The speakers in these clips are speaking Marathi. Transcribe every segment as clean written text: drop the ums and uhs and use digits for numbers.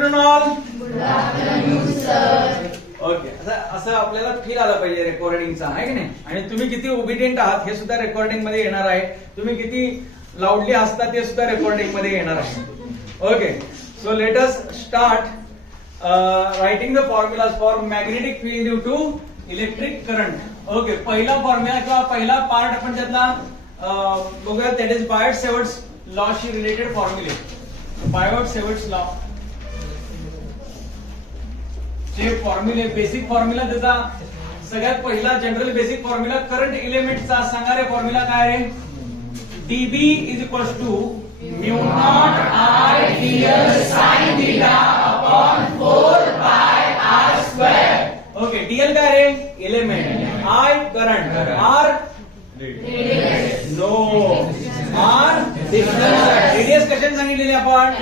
Afternoon all. Good afternoon sir. Okay, असं आपल्याला फील आला पाहिजे रेकॉर्डिंगचा, आहे की नाही. आणि तुम्ही किती ओबिडियंट आहात हे सुद्धा रेकॉर्डिंग मध्ये येणार आहे. तुम्ही किती लाऊडली हसता ते सुद्धा रेकॉर्डिंग मध्ये येणार आहे. Okay, so let us start writing the formulas for magnetic field due to electric current. Okay, पहिला फॉर्म्युला किंवा पहिला पार्ट आपण त्यातला बघूया. दॅट इज बायट-सेवर्ट्स लॉ शी रिलेटेड फॉर्म्युले. बायट-सेवर्ट्स लॉ जे फॉर्म्युले, बेसिक फॉर्म्युला त्याचा सगळ्यात पहिला जनरल बेसिक फॉर्म्युला करंट एलिमेंटचा सांगणारे फॉर्म्युला काय आहे. dB is equals to mu naught I dl sin theta upon 4 pi r square. Okay, dl काय रे. Element, I current, r no, r distance. Radius कशाने सांगितलेली आपण,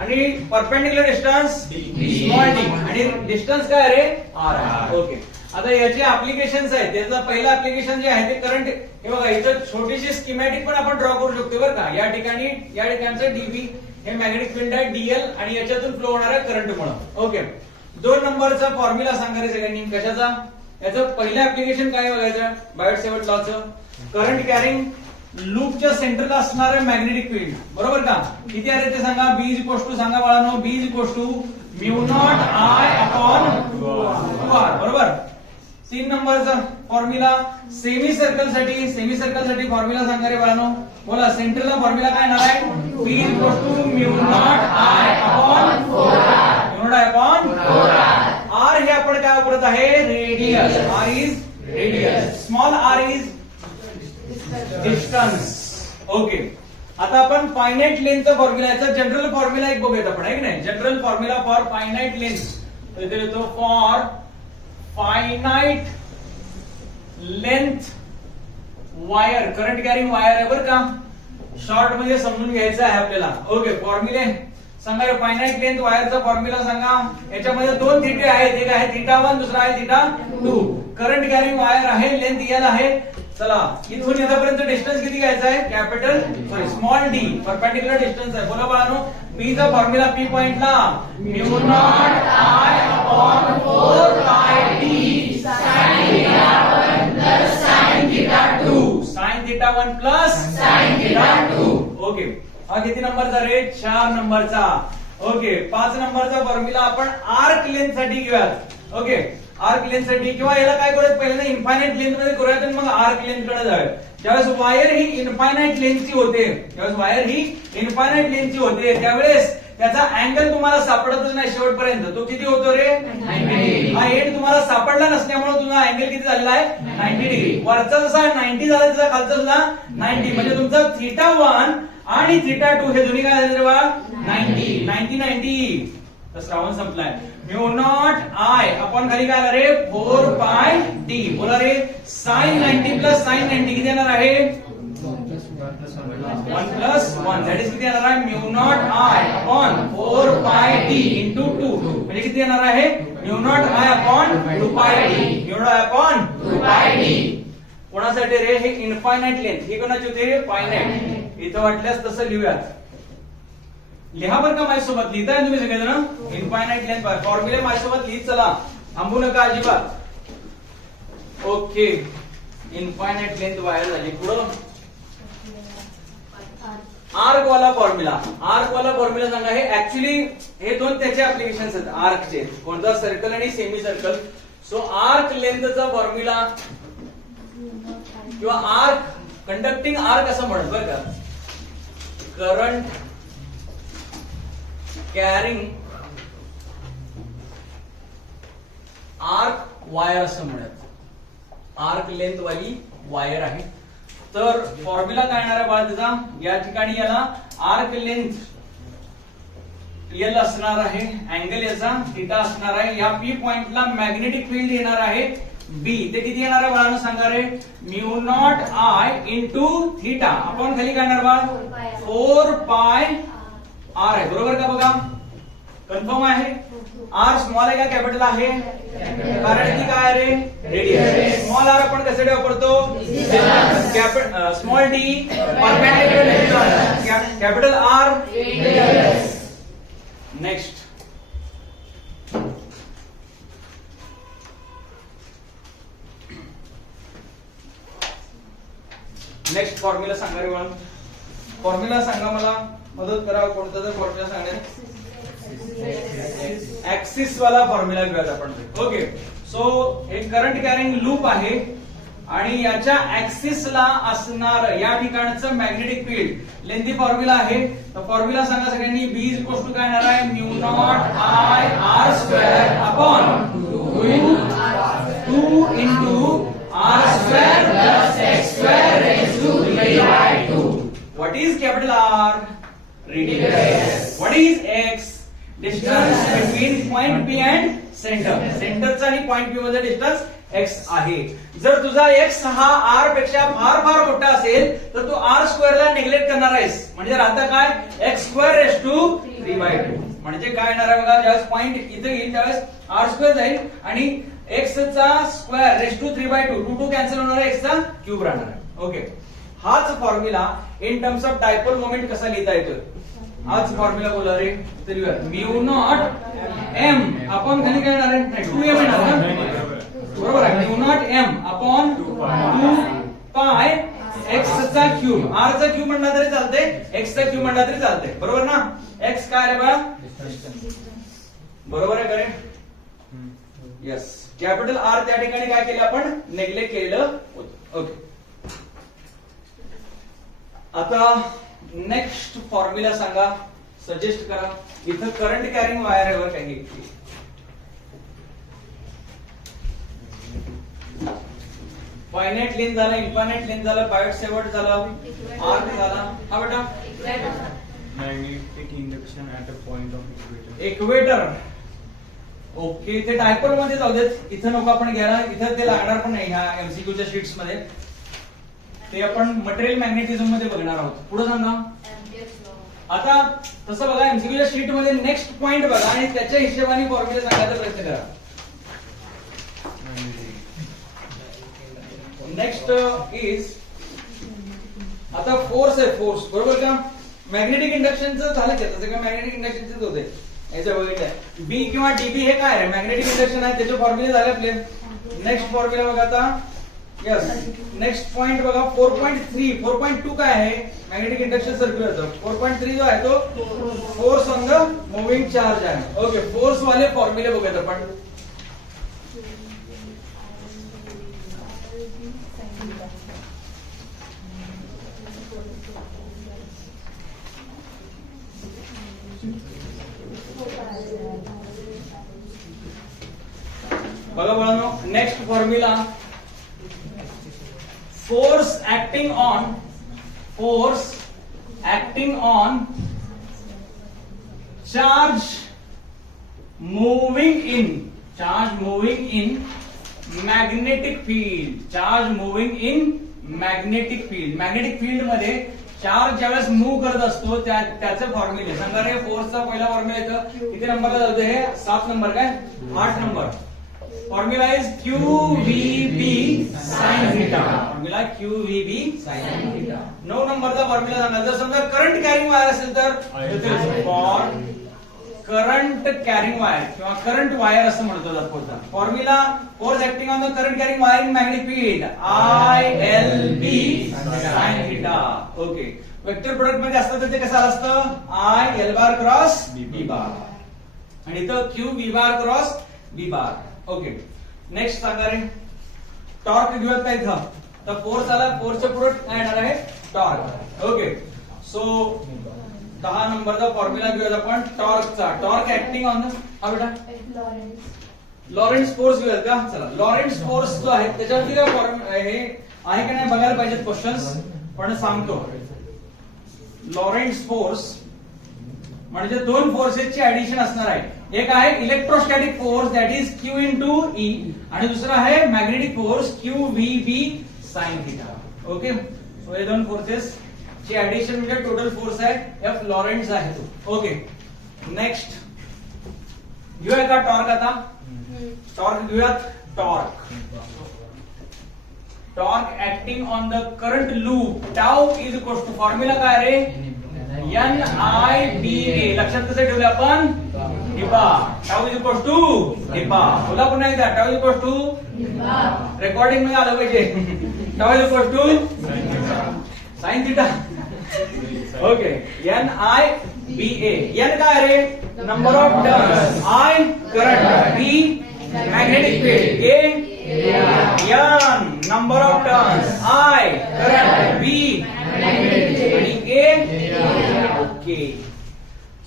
आणि परपेंडिक्युलर डिस्टन्स स्मॉल डी, आणि डिस्टन्स काय रे r. ओके, आता याचे ऍप्लिकेशन्स आहेत. त्याचं पहिलं ऍप्लिकेशन जे आहे ते करंट. हे बघा, इथं छोटीशी स्कीमॅटिक पण आपण ड्रॉ करू शकतो बरं का. या ठिकाणचं डीबी हे मॅग्नेटिक फील्ड आहे, डीएल, आणि याच्यातून फ्लो होणाऱ्या करंटमुळे. ओके, 2 नंबरचा फॉर्म्युला सांगा रे सगळ्यांनी कशाचा. याचं पहिलं ऍप्लिकेशन काय बघायचं, बायट-सेवर्ट लॉचं. करंट कॅरिंग लूपच्या सेंटरला असणारे मॅग्नेटिक फील्ड, बरोबर का. किती आहे ते सांगा. बी इज इक्वल्स टू सांगा बाळांनो. B is equals to mu naught I upon 2r, बरोबर. 3 नंबरचा फॉर्म्युला सेमी सर्कल साठी फॉर्म्युला सांगा रे बाळांनो. बोला, सेंटरला फॉर्म्युला काय येणार आहे. B is equals to mu naught I upon 4r, mu naught I upon 4r. r हे आपण काय वापरत आहे, radius. r is radius, small r is distance. Okay, आता आपण फायनाइट लेंथचा फॉर्म्युला, याचा जनरल फॉर्म्युला एक बघूयात आपण, आहे की नाही. General formula for finite length. तर इथे येतो for finite length wire, current carrying wire आहे बरं का. शॉर्ट मध्ये समजून घ्यायचं आहे आपल्याला. ओके, फॉर्म्युले सांगा. फायनाइट लेंथ वायरचा फॉर्म्युला सांगा. याच्यामध्ये 2 थिटे आहेत, एक आहे θ1, दुसरा आहे θ2. करंट कॅरिंग वायर आहे, लेंथ एल आहे. चला, इथून इथपर्यंत डिस्टन्स किती घ्यायचा आहे, capital small D, perpendicular distance आहे. बोला बाळांनो, पी चा फॉर्म्युला पी पॉइंटला mu naught I upon 4 pi d sin θ1 plus sin θ2, sin θ1 plus sin θ2. Okay, हा किती नंबरचा रे, 4 नंबरचा. ओके, 5 नंबरचा फॉर्म्युला आपण आर्क लेंथ साठी घेऊयात. ओके, आर्क लेंथ साठी, किंवा याला काय करूयात, पहिल्यांदा इन्फायनाइट लेंथ मध्ये करूयात आणि मग आर्क लेंथ कडे जाऊयात. ज्यावेळेस वायर ही इन्फायनाइट लेंथची होते, त्यावेळेस त्याचा अँगल तुम्हाला सापडतच नाही शेवटपर्यंत. तो किती होतो रे, 90. हा एंड तुम्हाला सापडला नसल्यामुळे तुझा अँगल किती झालेला आहे, 90 डिग्री. वरचा जसा 90 झाला, त्याचा खालचा सुद्धा 90. म्हणजे तुमचा θ1 आणि θ2 हे दोन्ही काय झाले बा, 90. तर श्रावण संपलाय. म्यू नॉट I आपण खाली काय आला रे, 4 pi d. बोला रे, sin 90 प्लस sin 90 किती येणार आहे, 1 प्लस 1. दॅट इज किती येणार आहे, mu naught I upon 4 pi d into 2. म्हणजे किती येणार आहे, mu naught I upon 2 pi d, mu naught I upon 2 pi d. कोणासाठी रे, हे इनफायनाइट लेंथ. हे कोणाची होते, फायनाइट. इथं वाटल्यास तसं लिहूयात. लिहा बरं का, माझ्यासोबत लिहिताय तुम्ही सगळेजण. इनफायनाइट लेंथ फॉर्म्युले माझ्यासोबत लिहित चला, थांबू नका अजिबात. ओके, इनफायनाइट लेंथ वायर झाली. पुढं आर्क वाला फॉर्म्युला सांगा. हे ऍक्च्युली हे 2 त्याचे ऍप्लिकेशन्स आहेत आर्कचे. कोणता, सर्कल आणि सेमी सर्कल. सो आर्क लेंथचा फॉर्म्युला किंवा आर्क, कंडक्टिंग आर्क असं म्हणत बरं का. करंट कॅरिंग आर्क वायर असं म्हणत. आर्क लेंथ वाली वायर आहे. तर फॉर्म्युला काय येणार आहे बाळा त्याचा. या ठिकाणी याला आर्क लेंथ एल असणार आहे, अँगल याचा θ असणार आहे. या पी पॉइंटला मॅग्नेटिक फील्ड येणार आहे बी. ते किती येणार आहे बाळांनो सांगा रे, म्यू नॉट I इंटू θ. आपण खाली काय येणार बाळ, 4 pi r आहे, बरोबर का. बघा, कन्फर्म आहे. आर स्मॉल आहे का कॅपिटल आहे, कारण ती काय रे, रेडियस. स्मॉल आर आपण कशासाठी वापरतो, small D perpendicular, capital R next formula सांगा रे बाळा. फॉर्म्युला सांगा मला, मदत करा. कोणता जर फॉर्म्युला सांगण्यात ऍक्सिस वाला फॉर्म्युला घेऊयात आपण. ओके, सो एक करंट कॅरिंग लूप आहे आणि याच्या ऍक्सिसला असणार या ठिकाणचं मॅग्नेटिक फील्ड लेंथी फॉर्म्युला आहे. तर फॉर्म्युला सांगा सगळ्यांनी. बी इज इक्वल टू काय येणार आहे? Mu not I R square upon 2 into R square plus X square raise to 3/2. What is capital R? Radius. What is X? Distance between point P and center. सेंटरचा आणि पॉइंट P मध्ये डिस्टन्स x आहे. जर तुझा x हा r पेक्षा फार फार मोठा असेल तर तू r स्क्वेअर ला निग्लेक्ट करणार आहेस. म्हणजे राहता काय? x square raise to 3/2. म्हणजे काय येणार आहे बघा, ज्यावेळेस पॉइंट इथे येईल त्यावेळेस r स्क्वेअर जाईल आणि x चा स्क्वेअर रेज टू 3/2. 2 कॅन्सल होणार आहे, x चा क्यूब राहणार आहे. ओके, हाच formula in terms of dipole moment कसा लिहिता येतो? हाच फॉर्म्युला बोला रे. तर म्यू नॉट एम अपॉन खाली काय येणार आहे? 2m येणार ना, बरोबर आहे. म्यू नॉट एम अपॉन 2 पाय एक्स चा क्यूब. आर चा क्यूब म्हणला तरी चालते, एक्स चा क्यूब म्हणला तरी चालते, बरोबर ना. एक्स काय रे बा? बरोबर आहे का रे? येस. कॅपिटल आर त्या ठिकाणी काय केलं आपण? नेग्लेक्ट केलेलं होतं. ओके, आता नेक्स्ट फॉर्म्युला सांगा, सजेस्ट करा. इथं करंट कॅरिंग वायर आहे बरं काही. फायनाइट लेंथ झाला, इन्फायनाइट लेंथ झाला, बायोट सेवर्ट झाला, आर्क झाला. हा बेटा magnetic induction at a point of equator. Okay, इथे डायपोल मध्ये जाऊ देत, इथं नको आपण घ्यायला. इथं ते लागणार पण नाही ह्या एमसीक्यूच्या शीट्स मध्ये. ते आपण मटेरियल मॅग्नेटिझम मध्ये बघणार आहोत. पुढे सांगा. आता तसं बघा, एमसीक्यूच्या शीट मध्ये नेक्स्ट पॉइंट बघा आणि त्याच्या हिशोबाने फॉर्म्युला सांगायचा प्रयत्न करा. नेक्स्ट इज आता फोर्स आहे. फोर्स बरोबर का? मॅग्नेटिक इंडक्शनचं झालं ते, तसं काय मॅग्नेटिक इंडक्शनच होते. याच्या बघितलं बी किंवा डीबी हे काय आहे? मॅग्नेटिक इंडक्शन आहे, त्याचे फॉर्म्युले झाले आपले. नेक्स्ट फॉर्म्युला बघा आता. यस, नेक्स्ट पॉइंट बघा 4.3. 4.2 काय आहे? Magnetic induction सर्क्युलरचा. 4.3 जो आहे तो force on the moving charge आहे. ओके, फोर्स वाले फॉर्म्युले बघूयात आपण. बघा मुलांनो, next formula. force acting on charge moving in magnetic field. Magnetic field मध्ये चार्ज ज्यावेळेस मूव्ह करत असतो त्याचे फॉर्म्युले सांगा रे. फोर्सचा पहिला फॉर्म्युला येतं, किती नंबरला जातो? हे 7 नंबर काय? 8 number. Formula is QVB sin theta. Formula QVB sin theta. 9 नंबरचा फॉर्म्युला सांगा. जर समजा करंट कॅरिंग वायर असेल तर फॉर करंट कॅरिंग वायर किंवा करंट वायर असं म्हणतो जातो. Formula force acting on the current carrying wire in magnetic field ILB sin theta. Okay, vector product मध्ये असतं तर ते कसं असतं? I L bar cross B बार आणि इथं Q V बार क्रॉस B बार. ओके, नेक्स्ट सांगा रे. टॉर्क घेऊयात का इथं? तर फोर्स आला, फोर्सच्या पुढे काय येणार आहे? टॉर्क. ओके, सो 10 नंबरचा फॉर्म्युला घेऊयात आपण टॉर्कचा. टॉर्क ऍक्टिंग ऑन द हा बेटा लॉरेंट्स फोर्स घेऊयात का? चला, लॉरेंट्स फोर्स जो आहे त्याच्यावरती काय फॉर्म्युला हे आहे का नाही बघायला पाहिजेत क्वेश्चन्स, पण सांगतो. लॉरेंट्स फोर्स म्हणजे 2 फोर्सेसची ऍडिशन असणार आहे. एक आहे electrostatic force that is Q into E आणि दुसरा आहे magnetic force QVB sin theta. Okay, so हे 2 फोर्सेस ची ऍडिशन म्हणजे टोटल फोर्स आहे F लॉरेंट्स आहे तो. ओके, नेक्स्ट घेऊया का टॉर्क? आता टॉर्क घेऊयात. Torque acting on the current loop tau is equal to formula काय रे? NIBA. लक्षात कसं ठेवलं आपण? निपा. टाऊ इज इक्वल टू निपा. बोला पुन्हा एकदा. Tau is equal to recording मध्ये आलं पाहिजे. Tau is equal to sine theta. Okay. NIBA. N काय रे? Number of turns. I current. B magnetic field. N number of turns. I current. B आणि A. ओके.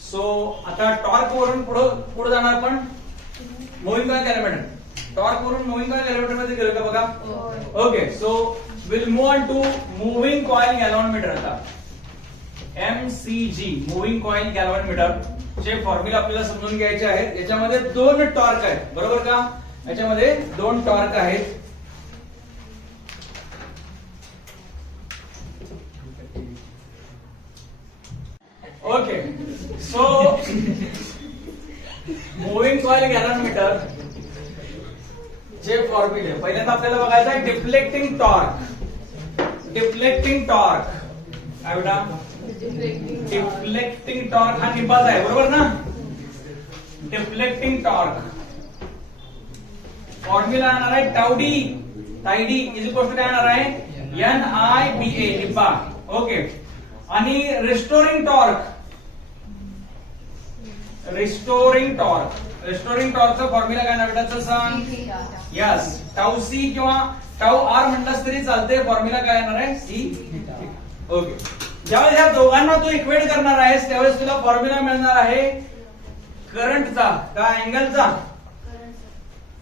सो आता टॉर्क वरून पुढे जाणार आपण मूव्हिंग कॉइल गॅलव्हॅनमीटर. टॉर्क वरून मूव्हिंग कॉइल गॅलव्हॅनमीटर मध्ये गेलो का बघा. Okay. So will move on to moving coil galvanometer. आता MCG मूव्हिंग कॉइल गॅलव्हॅनमीटर चे फॉर्म्युला आपल्याला समजून घ्यायचे आहेत. याच्यामध्ये दोन टॉर्क आहेत, बरोबर का? याच्यामध्ये दोन टॉर्क आहेत. ओके. सो मूव्हिंग कॉइल गॅलव्हॅनमीटर चे फॉर्म्युले पहिल्यांदा आपल्याला बघायचं आहे डिफ्लेक्टिंग टॉर्क. डिफ्लेक्टिंग टॉर्क काय बेटा? डिफ्लेक्टिंग टॉर्क हा निपाच आहे, बरोबर ना? डिफ्लेक्टिंग टॉर्क फॉर्म्युला येणार आहे tau D. Tau D is equal to काय येणार आहे? NIBA निपा. ओके. आणि restoring torque. Restoring torque. Restoring टॉर्कचा फॉर्म्युला काय ना बेटा? सांग. यस. टाऊ सी किंवा टाऊ आर म्हटलास तरी चालते. फॉर्म्युला काय येणार आहे? सी. ओके. ज्यावेळेस या दोघांना तू इक्वेट करणार आहेस त्यावेळेस तुला फॉर्म्युला मिळणार आहे करंटचा का अँगलचा?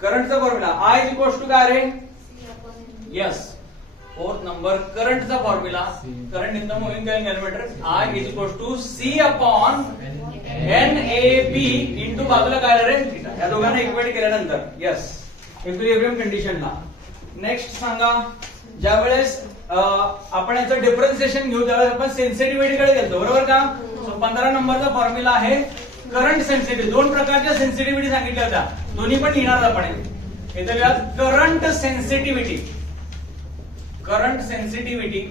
करंटचा formula I is equal to काय रे? यस. फोर्थ नंबर करंटचा formula. Current in the moving coil galvanometer I is equal to C upon NAB into बाजूला काय रे? थीटा. या दोघांना इक्वेट केल्यानंतर यस इक्विलिब्रियम कंडिशनला. नेक्स्ट सांगा. ज्यावेळेस आपण याचं डिफरन्सिएशन घेऊ त्यावेळेस आपण सेन्सिटिव्हिटी कडे गेलो, बरोबर का? सो 15 नंबरचा फॉर्म्युला आहे करंट सेन्सिटिव्हिटी. दोन प्रकारच्या सेन्सिटिव्हिटी सांगितल्या होत्या, दोन्ही पण लिहिणार आपण. इथे लिहा current sensitivity. Current sensitivity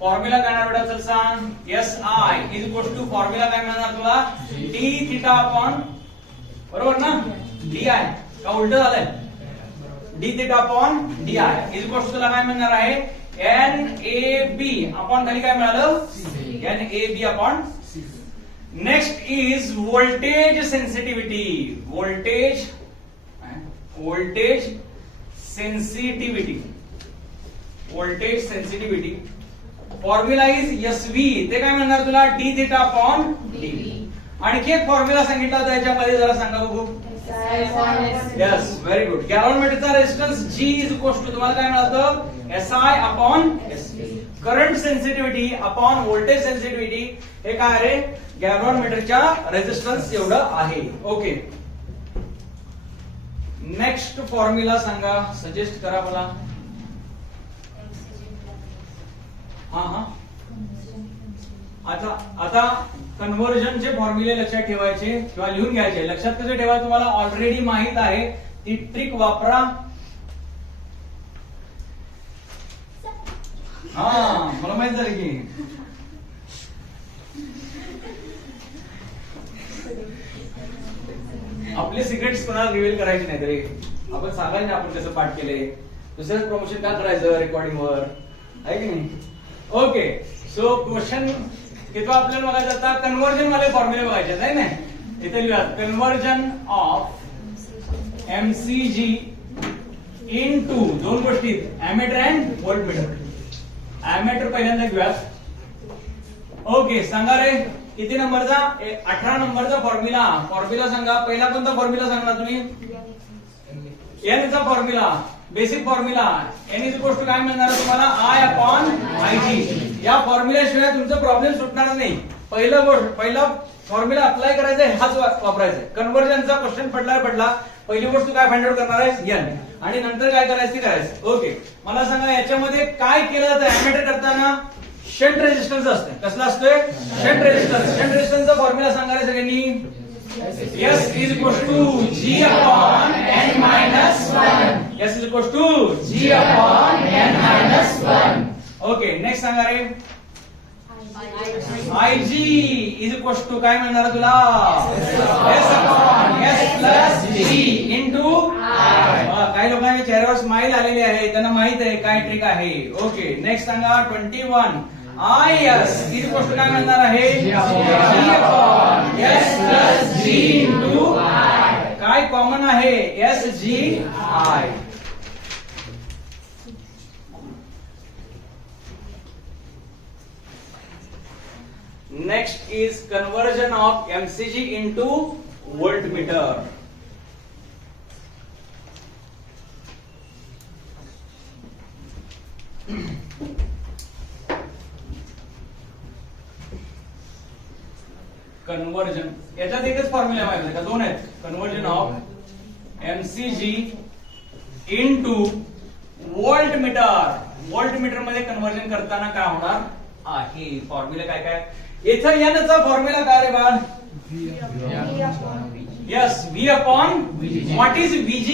formula काय ना बेटा? चल सांग. SI is equal to formula काय मिळणार तुला? D थीटा अपॉन, बरोबर ना? DI का उलट झालंय? D theta upon DI is equal to तुला काय मिळणार आहे? NAB अपॉन खाली काय मिळालं? NAB upon. Next is voltage sensitivity. Voltage sensitivity. Voltage sensitivity formula is SV. ते काय मिळणार तुला? D theta upon D. आणखी एक फॉर्म्युला सांगितला होता याच्यामध्ये, जरा सांगा बघू. Yes, very good. गॅलव्हॅनमीटरचा resistance G is equal to तुम्हाला काय मिळतं? SI upon SV. Current sensitivity upon voltage sensitivity हे काय रे? गॅलव्हॅनमीटरच्या रेजिस्टन्स एवढं आहे. ओके. नेक्स्ट फॉर्म्युला सांगा, सजेस्ट करा मला. हा आता कन्व्हर्जनचे फॉर्म्युले लक्षात ठेवायचे किंवा लिहून घ्यायचे. लक्षात कसे ठेवा तुम्हाला ऑलरेडी माहित आहे, ती ट्रिक वापरा. हा मला माहित झालं की आपले सिक्रेट्स कोणाला रिव्हील करायचे नाही रे. आपण सांगायचं ना आपण कसं पाठ केले. दुसऱ्याच प्रमोशन का करायचं रेकॉर्डिंग वर, आहे की नाही? ओके. सो क्वेश्चन किंवा आपल्याला बघायचं आता कन्व्हर्जन वाले फॉर्म्युले बघायचे नाही ना. इथे लिहा कन्व्हर्जन ऑफ MCG इनटू दोन गोष्टी अॅमेटर अँड व्होल्टमीटर. अॅमेटर पहिल्यांदा घेऊयात. ओके. सांगा रे किती नंबरचा? 18 नंबरचा फॉर्म्युला सांगा. पहिला कोणता फॉर्म्युला सांगणार तुम्ही? N चा formula, basic formula. N is equal to काय मिळणार तुम्हाला? I upon IG. या फॉर्म्युल्याशिवाय तुमचा प्रॉब्लेम सुटणार नाही. पहिला फॉर्म्युला अप्लाय करायचा आहे, हाच वापरायचा आहे. कन्व्हर्जनचा क्वेश्चन पडला पहिली गोष्ट तू काय फाइंड आउट करणार आहेस? N. आणि नंतर काय करायचं करायचं. ओके. मला सांगा याच्यामध्ये काय केलं जातं अॅमेटर करताना? शंट रेजिस्टन्स असते. कसला असतोय? Shunt resistance. शंट रेजिस्टन्सचा फॉर्म्युला सांगा रे सगळ्यांनी. S is equal to G upon N minus 1. S is equal to G upon N minus 1. Okay, next सांगा रे. IG इज इक्वल टू काय मिळणार तुला S upon S plus G into काही लोकांच्या चेहऱ्यावर स्माइल आलेली आहे, त्यांना माहित आहे काय ट्रिक आहे. ओके, नेक्स्ट सांगा 21 IS इज इक्वल टू काय मिळणार आहे G upon S plus G into काय कॉमन आहे SGI. Next is conversion of MCG into voltmeter. Conversion याच्यात एकच फॉर्म्युला माहिती आहे का? दोन आहेत. Conversion of MCG into voltmeter. Voltmeter मध्ये कन्वर्जन करताना काय होणार आहे? फॉर्म्युला काय काय? इथं याचा फॉर्म्युला काय रे बाळ? Yes, V upon what is VG.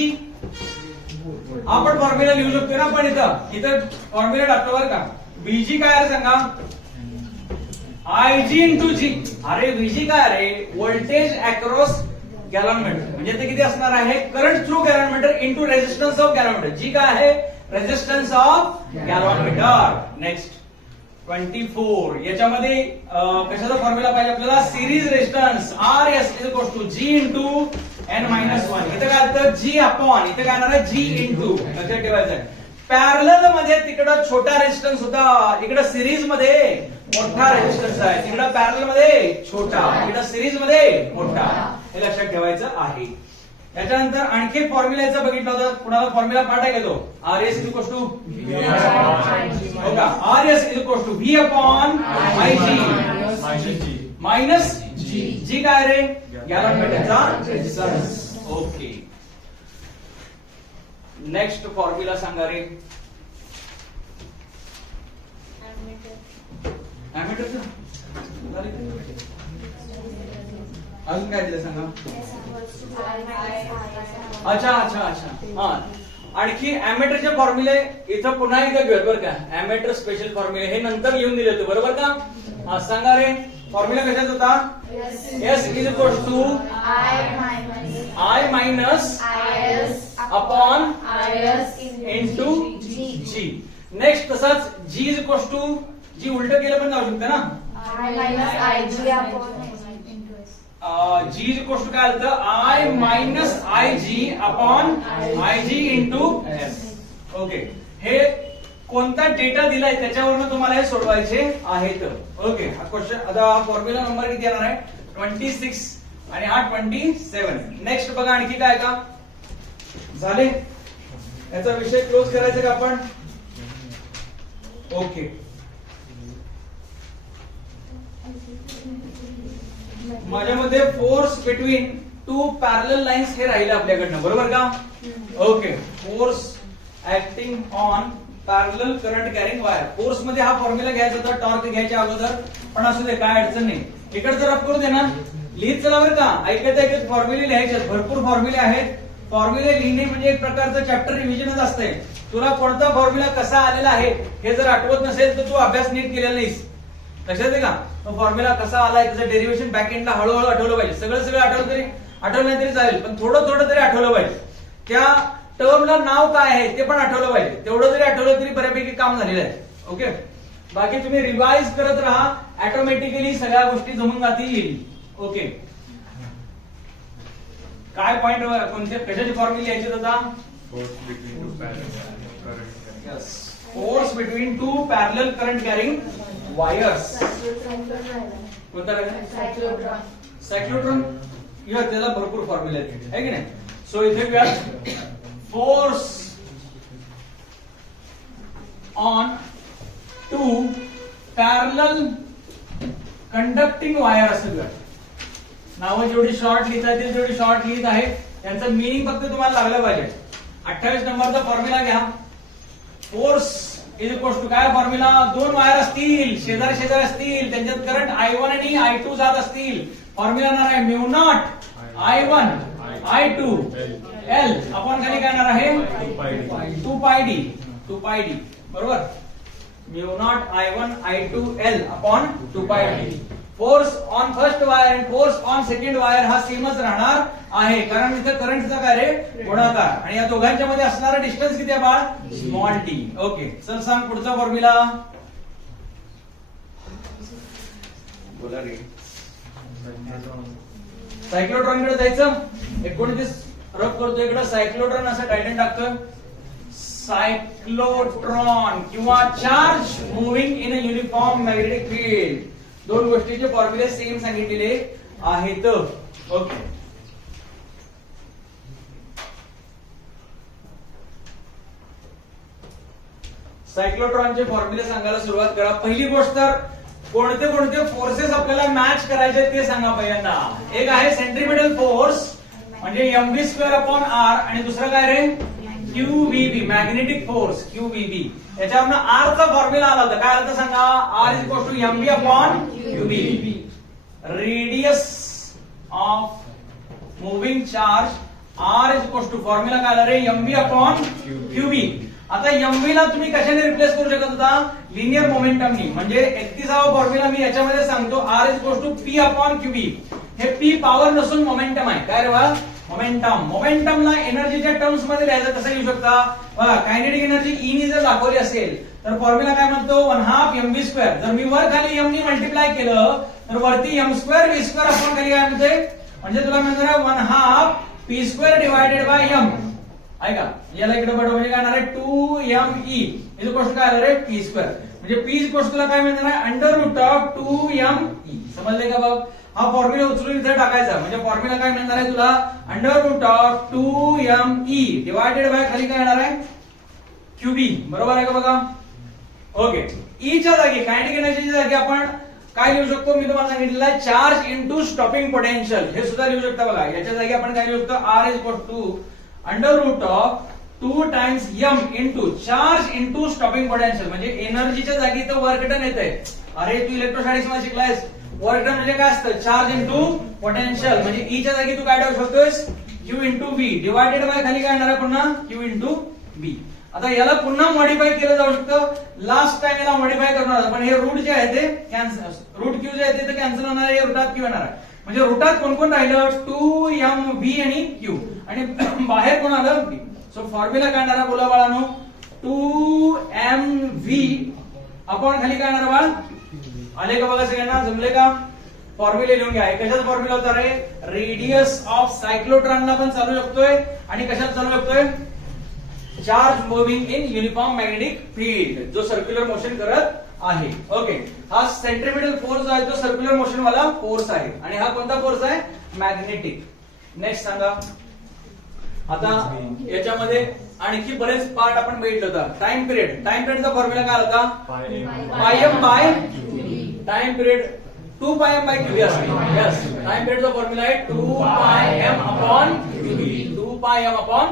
आपण फॉर्म्युला लिहू शकतो ना, पण इथं फॉर्म्युला टाकतो बरं का. VG काय आहे सांगा? IG into G. अरे VG काय आहे? Voltage across galvanometer. म्हणजे ते किती असणार आहे? Current through galvanometer into resistance of galvanometer. G काय आहे? Resistance of गॅलनमीटर. नेक्स्ट 24 याच्यामध्ये कशाचा फॉर्म्युला पाहिजे आपल्याला? Series resistance RS is equal to G into N-1. इथे काय असतं? G अपॉन इथे काय येणार आहे? G into. लक्षात ठेवायचं आहे. पॅरलल मध्ये तिकडं छोटा रेजिस्टन्स होता, इकडं सिरीज मध्ये मोठा रेजिस्टन्स आहे. तिकडं पॅरलल मध्ये छोटा, इकडं सिरीज मध्ये मोठा. हे लक्षात ठेवायचं आहे. त्याच्यानंतर आणखी फॉर्म्युला याचा बघितला होता. कुणाला फॉर्म्युला पाठ आहे का तो? RS इज इक्वल टू हो का? RS is equal to V upon IG minus G काय रे? गॅलनमीटरचा रेजिस्टन्स. ओके, नेक्स्ट फॉर्म्युला सांगा रे. अॅमीटरचा अजून काय दिलं सांगा? अच्छा अच्छा अच्छा. हा, आणखी अॅमीटरचे फॉर्म्युले इथं पुन्हा एकदा घेऊयात बरं का. अॅमीटर स्पेशल फॉर्म्युले हे नंतर लिहून दिले होते, बरोबर का? हा, सांगा रे. फॉर्म्युला कशाचा होता? S is equal to I minus upon into G. Next तसाच G is equal to G उलट केलं पण जाऊ शकतं ना. G इज इक्वल टू काय होतं? I minus IG upon IG into S. Okay, हे कोणता डेटा दिलाय त्याच्यावरून तुम्हाला हे सोडवायचे आहेत. ओके, हा क्वेश्चन आता फॉर्म्युला नंबर किती येणार आहे? 26 आणि हा 27. नेक्स्ट बघा आणखी काय का झाले? याचा विषय क्लोज करायचा का आपण? ओके, माझ्यामध्ये force between two parallel lines हे राहिले आपल्याकडनं, बरोबर का? Okay, force acting on parallel current carrying wire. Force मध्ये हा फॉर्म्युला घ्यायचा होता टॉर्क घ्यायच्या अगोदर, पण असू दे, काय अडचण नाही. इकडे जर करू दे ना, लिहित चला बरं का. ऐकत ऐकत फॉर्म्युले लिहायचे, भरपूर फॉर्म्युले आहेत. फॉर्म्युले लिहिणे म्हणजे एक प्रकारचं चॅप्टर रिव्हिजनच असतंय. तुला कोणता फॉर्म्युला कसा आलेला आहे हे जर आठवत नसेल तर तू अभ्यास नीट केलेला नाहीस. लक्षात आहे का? तो फॉर्म्युला कसा आलाय, त्याचं डेरिव्हेशन बॅक एंडला हळूहळू आठवलं पाहिजे. सगळं आठवलं तरी आठवलं नाही तरी चालेल, पण थोडं तरी आठवलं पाहिजे. त्या टर्मला नाव काय आहे ते पण आठवलं पाहिजे. तेवढं जरी आठवलं तरी बऱ्यापैकी काम झालेलं आहे. ओके, बाकी तुम्ही रिवाइज करत राहा, ऑटोमॅटिकली सगळ्या गोष्टी जमून जातील. ओके, काय पॉइंट कोणत्या कशाची फॉर्म्युला यायची होता? Force between two parallel current carrying wires. कोणता सायक्लोट्रॉन. त्याला भरपूर फॉर्म्युला आहेत, है की नाही? सो इथे force on two parallel conducting wire असेल. नावं जेवढी शॉर्ट लिहिता येतील तेवढी शॉर्ट लिहित आहे. त्यांचं मिनिंग फक्त तुम्हाला लागलं पाहिजे. 28 नंबरचा फॉर्म्युला घ्या. फोर्स इज इक्वल टू काय फॉर्म्युला? दोन वायर असतील, शेजारी असतील, त्यांच्यात करंट I1 आणि I2 जात असतील. फॉर्म्युला येणार आहे mu not I1 I2 L आपण खाली काय येणार आहे? 2 पाय डी. बरोबर. Mu naught I1 I2 L upon 2 पाय D. Force on first wire आणि फोर्स ऑन सेकंड वायर हा सेमच राहणार आहे, कारण इथे करंटचा काय रे गुणाकार, आणि या दोघांच्या मध्ये असणारा डिस्टन्स किती आहे बाळ, स्मॉल टी. ओके, चल सांग पुढचा फॉर्म्युला. बोला रे. सायक्लोट्रॉन कडे जायचं. 29 रफ करतो इकडे, सायक्लोट्रॉन असं टायटन टाकतोय. सायक्लोट्रॉन किंवा charge moving in a uniform magnetic field. दोन गोष्टीचे फॉर्म्युले सेम सांगितलेले आहेत. ओके, सायक्लोट्रॉनचे फॉर्म्युले सांगायला सुरुवात करा. पहिली गोष्ट तर कोणते कोणते फोर्सेस आपल्याला मॅच करायचे ते सांगा पहिल्यांदा. एक आहे सेंट्रिपिटल फोर्स म्हणजे mv² अपॉन r, आणि दुसरं काय रे QVB मॅग्नेटिक फोर्स QVB. त्याच्यावरनं r चा फॉर्म्युला आला होता, काय आला सांगा, r is equal to mv upon QV. Radius of moving charge r is equal to formula काय आला रे mv अपॉन QV. आता mv ला तुम्ही कशाने रिप्लेस करू शकत होता, लिनियर मोमेंटमनी. म्हणजे 31वा फॉर्म्युला मी याच्यामध्ये सांगतो, r is equal to p upon QV. हे p पॉवर नसून मोमेंटम आहे. काय रे बा, मोमेंटम. मोमेंटमला एनर्जीच्या टर्म्स मध्ये लिहायचं कसं लिहू शकता बघा, कायनेटिक एनर्जी E ने जर दाखवली असेल तर फॉर्म्युला काय म्हणतो, 1/2 mv². जर मी वर खाली m ने मल्टिप्लाय केलं तर वरती m² v² अपॉन खाली काय म्हणते, म्हणजे तुला मिळणार आहे 1/2 p² डिवायडेड बाय m. ऐका, याला इकडे बडो म्हणजे काय येणार आहे 2me इज इक्वल टू काय आलं रे p². म्हणजे p इज इक्वल टू तुला काय मिळणार आहे √2me. समजले का बघ. हा फॉर्म्युला उचलून इथे टाकायचा, म्हणजे फॉर्म्युला काय मिळणार आहे तुला √2me डिवायडेड बाय खाली काय येणार आहे QB. बरोबर आहे का बघा. ओके, E च्या जागी कायनेटिक एनर्जीच्या जागी आपण काय लिहू शकतो, मी तुम्हाला सांगितलेलं आहे चार्ज इनटू स्टॉपिंग पोटेन्शियल. हे सुद्धा लिहू शकता बघा. याच्या जागी आपण काय लिहू शकतो, r is equal to √2 times m into charge into stopping potential. म्हणजे एनर्जीच्या जागी तर वर्क डन येत आहे. अरे तू इलेक्ट्रोस्टॅटिक्स मध्ये शिकलायस, वर्क डन म्हणजे काय असतं, चार्ज इंटू पोटेन्शियल. म्हणजे E च्या जागी तू काय ठेवू शकतोस, Q into V divided by खाली काय येणार आहे पुन्हा Q इंटू B. आता याला पुन्हा मॉडिफाय केलं जाऊ शकतं. लास्ट टाइम याला मॉडिफाय करणार, पण हे रूट जे आहे ते कॅन्सल, रूट Q जे आहे ते कॅन्सल होणार आहे, रूटात Q येणार आहे. म्हणजे रूटात कोण कोण राहिलं, 2mv आणि Q, आणि बाहेर कोण आलं B. सो फॉर्म्युला काय येणार बोला बाळांनो, 2mv अपॉन खाली काय येणार बाळ, आले का बघा सगळ्यांना, जमले का. फॉर्म्युले लिहून घ्या. कशाचा फॉर्म्युला होता रे, रेडियस ऑफ सायक्लोट्रॉनला पण चालू शकतोय आणि कशात चालू शकतोय, charge moving in uniform magnetic field, जो सर्क्युलर मोशन करत आहे. ओके, हा सेंट्रिपिटल फोर्स जो आहे तो सर्क्युलर मोशन वाला फोर्स आहे, आणि हा कोणता फोर्स आहे, मॅग्नेटिक. नेक्स्ट सांगा. आता याच्यामध्ये आणखी बरेच पार्ट आपण बघितलं होतं. टाइम पिरियड, टाइम पिरियडचा फॉर्म्युला काय होता, pi m by time period 2 pi m by QB असते. यस, टाइम पिरियडचा फॉर्म्युला आहे 2 pi m upon QB. 2 pi m upon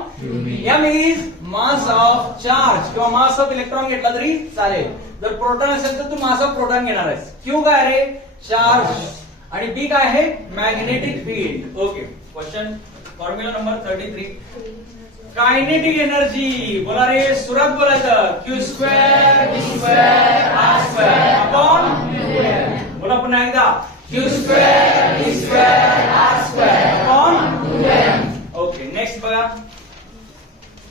m is mass of charge किंवा मास ऑफ इलेक्ट्रॉन घेतला तरी चालेल. जर प्रोटॉन असेल तर तू मास ऑफ प्रोटॉन घेणार आहेस. Q काय रे, चार्ज, आणि B काय आहे, magnetic field. Okay, question formula number 33. Kinetic energy, बोला रे सुरात बोलायचं, Q² V² R² अपॉन, बोला पुन्हा एकदा, Q² V² R² upon. Okay, next बघा.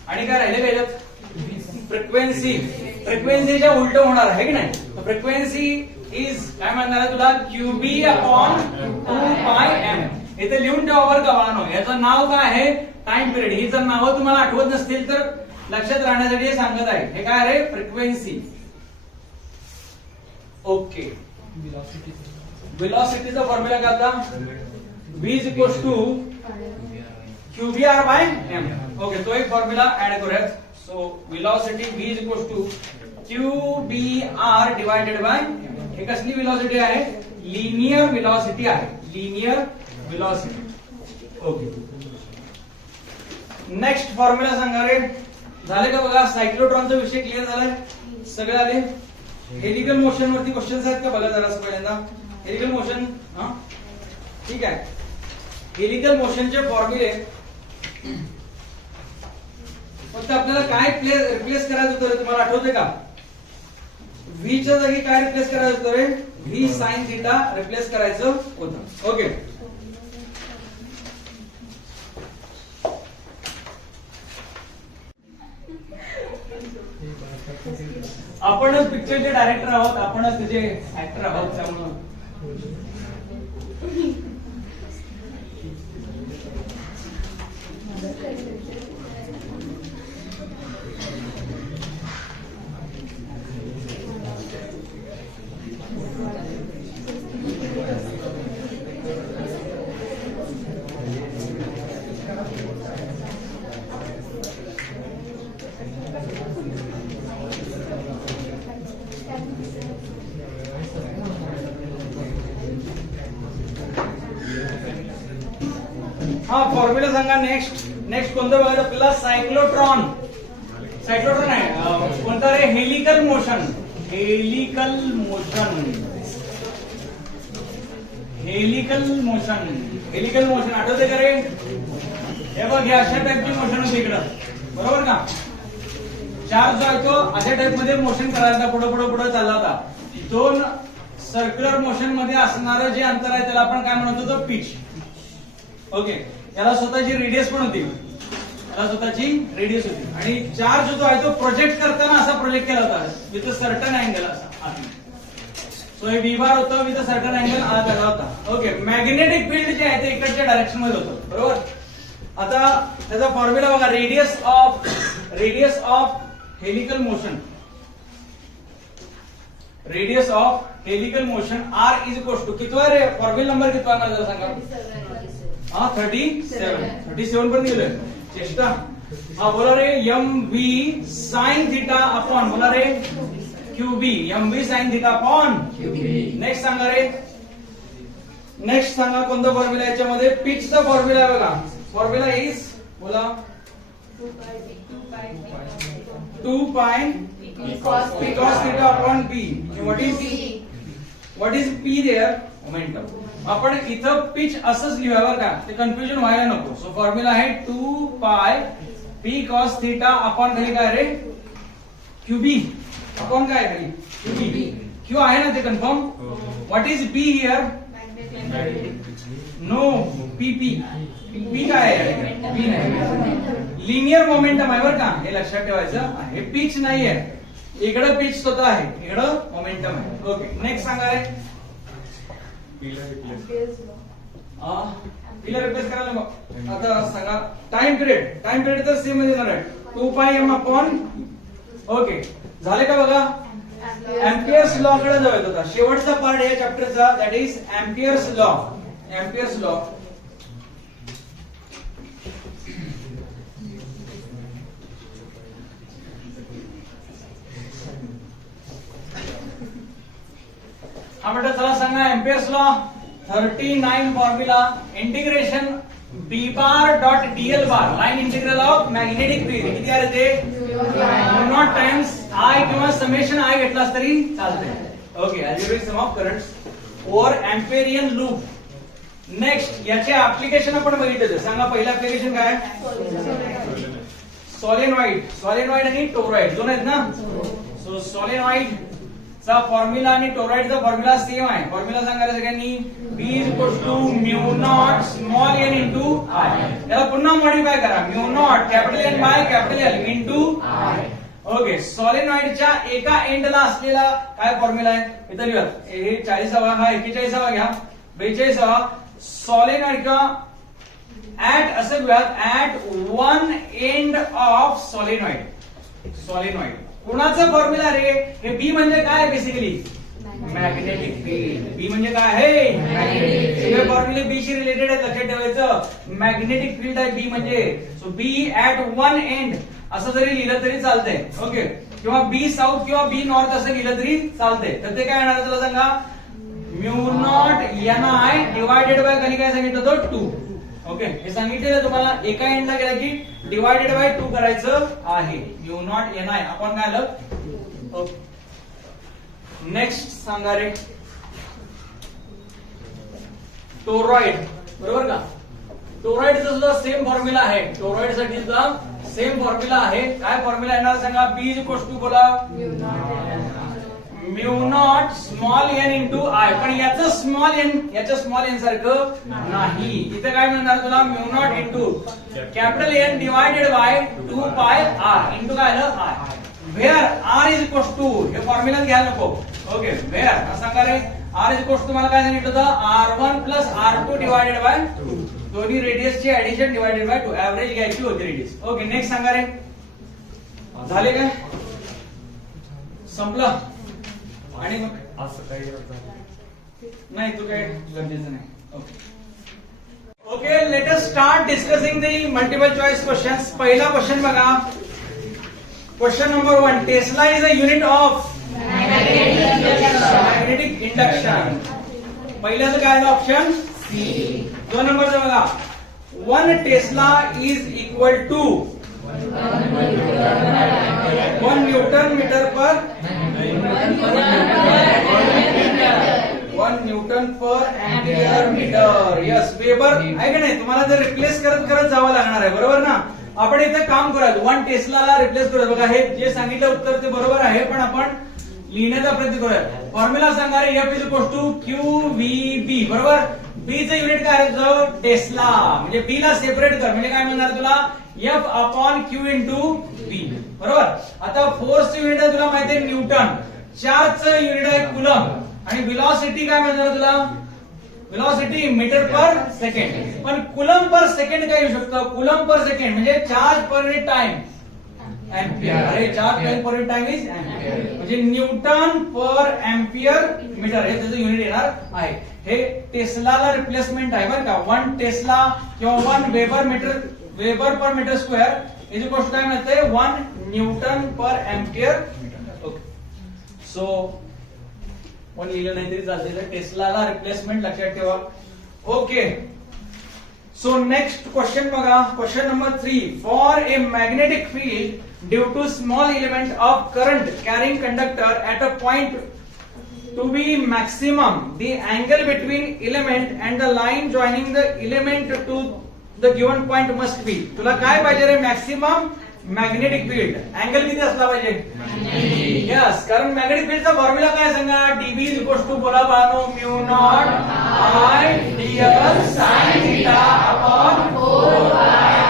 आणि काय राहिले पाहिजेत, फ्रिक्वेन्सी. फ्रिक्वेन्सीच्या उलट होणार आहे की नाही. फ्रिक्वेन्सी इज काय म्हणणार आहे तुला, QB अपॉन 2πm. इथे लिहून ठेवा बरं का बाळांनो. याचं नाव काय आहे, टाइम पिरियड. ही जर नावं तुम्हाला आठवत नसतील तर लक्षात राहण्यासाठी हे सांगत आहे. हे काय आहे, फ्रिक्वेन्सी. ओके, वेलोसिटीचा फॉर्म्युला काय होता, v is equal to QBR by m. Okay, तो एक फॉर्म्युला ऍड करूयात. So velocity v is equal to QBR divided by m. हे कसली वेलोसिटी आहे, लिनियर वेलोसिटी आहे, linear velocity. Okay, next formula सांगा रे. झाले का बघा, सायक्लोट्रॉनचा विषय क्लिअर झालाय, सगळे आले. हेलिकल मोशन वरती क्वेश्चन्स आहेत का बघा जरा पहिल्यांदा. हेलिकल मोशन, हा ठीक आहे. हेलिकल मोशनचे फॉर्म्युले फक्त आपल्याला काय रिप्लेस करायचं होतं तुम्हाला आठवतंय का, व्ही च्या जागी काय रिप्लेस करायचं होतं रे? व्ही साइन थिटा रिप्लेस करायचं होतं. ओके, आपणच पिक्चरचे डायरेक्टर आहोत, आपणच त्याचे ऍक्टर आहोत, त्यामुळं हा फॉर्म्युला सांगा. नेक्स्ट कोणतं बघायचं आपल्याला? सायक्लोट्रॉन. सायक्लोट्रॉन आहे कोणता रे? Helical motion. Helical motion. Helical motion. Helical motion आठवते का रे? हे बघ, हे अशा टाइपची मोशन होती इकडं, बरोबर का? चार्ज जो आहे तो अशा टाइप मध्ये मोशन करायचा, पुढे पुढे पुढे चालला होता. दोन सर्क्युलर मोशन मध्ये असणारं जे अंतर आहे त्याला आपण काय म्हणत होतो? पिच. ओके, याला स्वतःची रेडियस पण होती, याला स्वतःची रेडियस होती. आणि चार्ज जो आहे तो प्रोजेक्ट करताना असा प्रोजेक्ट केला होता विथ सर्टन अँगल असा. सो हे व्ही बार होतं विथ सर्टन अँगल आत आला होता. ओके, मॅग्नेटिक फील्ड जे आहे ते इकडच्या डायरेक्शन मध्ये होतं, बरोबर. आता त्याचा फॉर्म्युला बघा. Radius of helical motion. Radius of helical motion R is equal to कितवा रे? फॉर्म्युला नंबर कितवा मला जरा सांगा. 37 पण दिलंय. चेष्टा. हा बोला रे. M v sine theta upon, बोला रे, qB. M v sine theta upon qB. Next सांगा रे. नेक्स्ट सांगा कोणता फॉर्म्युला याच्यामध्ये? पिचचा फॉर्म्युला आहे बघा. फॉर्म्युला इज, बोला, 2 पाय p cos theta upon p. What is p there? Momentum. आपण इथं पिच असंच लिहूया बरं का, ते कन्फ्युजन व्हायला नको. सो फॉर्म्युला आहे 2 पाय p cos theta अपॉन खाली काय रे? क्यूबी. अपॉन काय खाली? क्यूबी. क्यू आहे ना ते confirm. What is b here? No, P काय आहे? पी नाही. लिनियर मोमेंटम आहे बरं का, हे लक्षात ठेवायचं. हे पिच नाहीये, इकडं पिच स्वतः आहे, इकडं मोमेंटम आहे. ओके, नेक्स्ट सांगा रे. पिलर रिप्लेस करायला मग आता सांगा. टाइम पिरियड तर सेम येणार आहे. 2 पाय एम अपॉन. ओके, झाले का बघा? एम्पियर्स लॉ कडे जायचं होता. शेवटचा पार्ट या चॅप्टरचा, that is Ampere's law. Ampere's law. हा बेटा चला सांगा. Ampere's law 39 formula. Integration b bar dot dl bar. Line integral of magnetic field किती आहे ते? नॉट टाइम्स I किंवा समेशन I घेतलास तरी चालते. Okay, algebraic sum of currents over Amperian loop. Next याचे ऍप्लिकेशन आपण बघितले. सांगा पहिलं ऍप्लिकेशन काय? सॉलेनॉइड आणि टोरॉइड दोन आहेत ना. सो सॉलेनॉइड चा फॉर्म्युला आणि टोरॉइडचा फॉर्म्युला सेम आहे. फॉर्म्युला सांगा सगळ्यांनी. B mu not small n into I. याला पुन्हा मॉडिफाय करा. Mu naught capital N by capital L into I. Okay, सॉलेनॉइडच्या एका एंडला असलेला काय फॉर्म्युला आहे? इथं लिहूया. हे 40वा, हा 41वा घ्या, 42वा. सॉलेनॉइड किंवा ऍट असं लिहूयात. At one end of solenoid. कोणाचा फॉर्म्युला रे? हे बी म्हणजे काय? Basically magnetic field. बी म्हणजे काय आहे? मॅग्नेटिक. सगळे फॉर्म्युले बी शी रिलेटेड आहेत, लक्षात ठेवायचं. मॅग्नेटिक फील्ड आहे बी म्हणजे. So B at one end असं जरी लिहिलं तरी चालतंय. ओके, किंवा बी साऊथ किंवा बी नॉर्थ असं लिहिलं तरी चालतंय. तर ते काय येणार तुला सांगा? Mu not N I divided by खाली काय सांगितलं होतं? 2. ओके, हे सांगितलेलं तुम्हाला. एका एंडला गेला की डिवायडेड बाय 2 करायचं आहे. म्यू नॉट एन आय आपण काय आलं? ओके, नेक्स्ट सांगा रे. टोरॉइड, बरोबर का? टोरॉइडचा सुद्धा सेम फॉर्म्युला आहे. टोरॉइड साठी सुद्धा सेम फॉर्म्युला आहे. काय फॉर्म्युला येणार सांगा? B इज इक्वल टू, बोला, mu not small N into I. पण याचं स्मॉल एन सारखं नाही. इथे काय म्हणणार तुला, mu not into capital N divided by 2 pi R into काय आलं I. Where R is equal to, हे फॉर्म्युला घ्यायला नको. ओके, वेअर सांगा रे, आर इज इक्वल टू तुम्हाला काय सांगितलं होतं, R1 plus R2 divided by 2. दोन्ही रेडियसची ऍडिशन डिवायडेड बाय 2. ऍव्हरेज घ्यायची होती रेडियस. ओके, नेक्स्ट सांगा रे. झाले काय, संपलं. आणि मग असं काही नाही, तू काय गरजेचं नाही. Okay, let us start discussing the multiple choice questions. पहिला क्वेश्चन बघा, question number 1. Tesla is a unit of magnetic induction. पहिल्याचं काय आलं ऑप्शन सी. 2 नंबरचं बघा, 1 tesla is equal to 1 newton metre per 1 newton per ampere metre. Yes, weber आहे का नाही. तुम्हाला जर रिप्लेस करत करत जावं लागणार आहे, बरोबर ना. आपण इथे काम करूयात, 1 टेस्लाला रिप्लेस करूयात. बघा, हे जे सांगितलं उत्तर ते बरोबर आहे, पण आपण लिहिण्याचा प्रयत्न करूयात. फॉर्म्युला सांगा रे, F is equal to QVB. बरोबर, B चं युनिट काय आहे, टेस्ला. म्हणजे B ला सेपरेट कर, म्हणजे काय म्हणणार तुला, F upon Q into B. बरोबर. आता फोर्सचं युनिट आहे तुला माहिती आहे न्यूटन, चार्जचं युनिट आहे कुलम, आणि व्हेलॉसिटी काय म्हणणार तुला, व्हेलॉसिटी मीटर पर सेकंड. पण कुलम पर सेकंड काय येऊ शकतं, कुलम पर सेकंड म्हणजे चार्ज पर टाइम एम्पियर. अरे, charge per time is ampere, म्हणजे न्यूटन पर एम्पियर मीटर हे त्याचं युनिट येणार आहे. हे टेस्लाला रिप्लेसमेंट आहे बरं का. 1 टेस्ला किंवा 1 वेबर पर मीटर स्क्वेअर याची गोष्ट काय म्हणते, 1 newton per ampere metre. Okay, so 1 लिहिलं नाही तरी चालते, टेस्लाला रिप्लेसमेंट लक्षात ठेवा. ओके, सो नेक्स्ट क्वेश्चन बघा, question number 3. For a magnetic field due to small element of current carrying conductor at a point to be maximum, the angle between element and the line joining the element to the given point must be. तुला काय पाहिजे रे, मॅक्सिमम मॅग्नेटिक फील्ड. अँगल किती असला पाहिजे, यस, कारण मॅग्नेटिक फील्डचा फॉर्म्युला काय सांगा, डीबी इज इक्वल टू, बोला बाळांनो, mu naught I dl sine theta upon 4 पाय.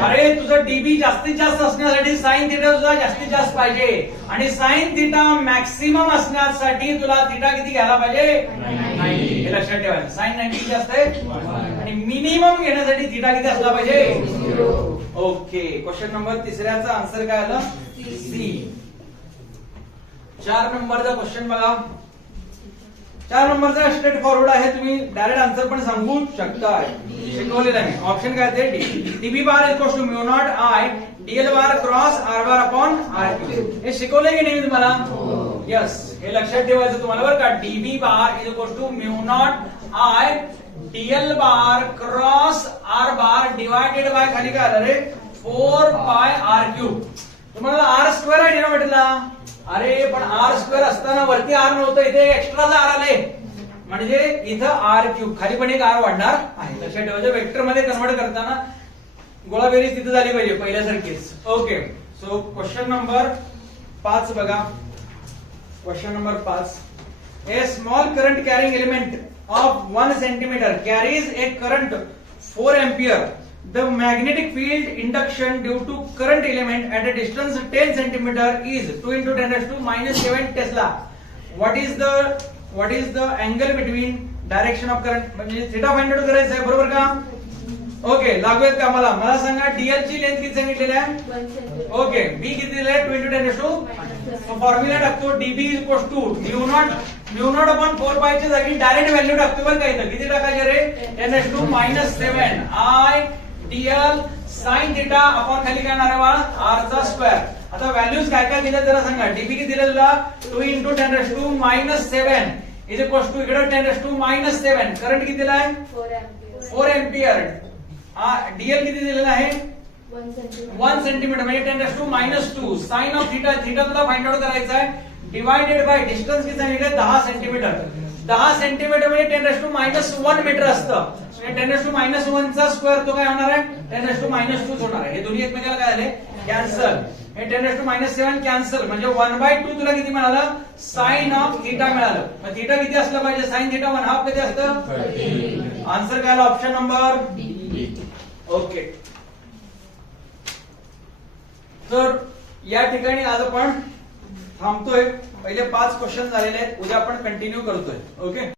अरे, तुझं डीबी जास्तीत जास्त असण्यासाठी साइन थीटा तुझा जास्तीत जास्त पाहिजे, आणि साइन थीटा मॅक्सिमम असण्यासाठी तुला थीटा किती घ्यायला पाहिजे, 90. हे लक्षात ठेवायचं. साइन 90 जास्त आहे, आणि मिनिमम घेण्यासाठी थीटा किती असला पाहिजे, 0. ओके, क्वेश्चन नंबर 3चा आन्सर काय आलं, सी. 4 नंबरचा क्वेश्चन बघा. 4 नंबरचा स्ट्रेट फॉरवर्ड आहे, तुम्ही डायरेक्ट आन्सर पण सांगू शकता, शिकवलेलं आहे. ऑप्शन काय ते, dB bar equal to mu not I dl bar cross R bar upon R cube. हे शिकवलंय की नाही तुम्हाला, यस, हे लक्षात ठेवायचं तुम्हाला बरं का. DB bar is equal to mu not I dl bar cross R bar divided by, खाली काय आलं रे, 4 पाय आर क्यूब. तुम्हाला आर स्क्वेअर आहे डिनोमिनेटरला. अरे, पण आर स्क्वेअर असताना वरती आर नव्हतं, इथे एक्स्ट्राचा आर आले, म्हणजे इथं आर क्यूब, खाली पण एक आर वाढणार आहे. लक्षात ठेवायचं, वेक्टर मध्ये कन्वर्ट करताना गोळाबेरीज तिथे झाली पाहिजे पहिल्यासारखीच. ओके, सो क्वेश्चन नंबर 5 बघा. Question number 5. A small current carrying element of 1 centimetre carries A current 4 ampere. The magnetic field induction due to current element at a distance 10 centimeter is 2 into 10 raised to minus 7 Tesla. What is the angle between direction of current? म्हणजे थीटा फाइंड आउट करायचं आहे, बरोबर का. ओके, लागूयात का मला सांगा, डीएल ची लेंथ किती सांगितलेली आहे, ओके, बी किती दिलेली आहे, 2 into 10 raised to. फॉर्म्युला टाकतो, dB is equal to mu naught upon 4 पायच्या जागी डायरेक्ट व्हॅल्यू टाकतो बरं का. इथं किती टाकायचे रे, 10 raised to minus 7 I dl sine theta upon खाली काय येणार आहे, आर चा स्क्वेअर. आता व्हॅल्यूज काय काय दिल्या जरा सांगा. डीबी किती दिलं तुला, 2 into 10 raised to minus 7 is equal to, इकडे 10 raised to minus 7. करंट किती दिला आहे, 4 एम्पियर. डीएल किती दिलेला आहे, 1 सेंटीमीटर, म्हणजे 10 raised to minus 2. Sine of theta, theta तुला फाइंड आउट करायचा आहे, डिवायडेड बाय डिस्टन्स किती सांगितलं, 10 सेंटीमीटर. 10 सेंटीमीटर म्हणजे 10 raised to minus 1 मीटर असतं. 10 raised to minus 1 चा स्क्वेअर तो काय होणार आहे, 10 raised to minus 2 होणार आहे. हे दोन्ही एकमेकाला काय झाले, कॅन्सल. हे 10⁻⁻7 कॅन्सल म्हणजे 1/2 तुला किती मिळालं? साइन ऑफ थिटा मिळालं. मग थिटा किती असलं पाहिजे? साइन थिटा 1/2 किती असतं? 30. आन्सर काय आला? Option number okay. तर या ठिकाणी आज आपण थांबतोय. पहिले 5 क्वेश्चन झालेले आहेत. उद्या आपण कंटिन्यू करतोय. ओके.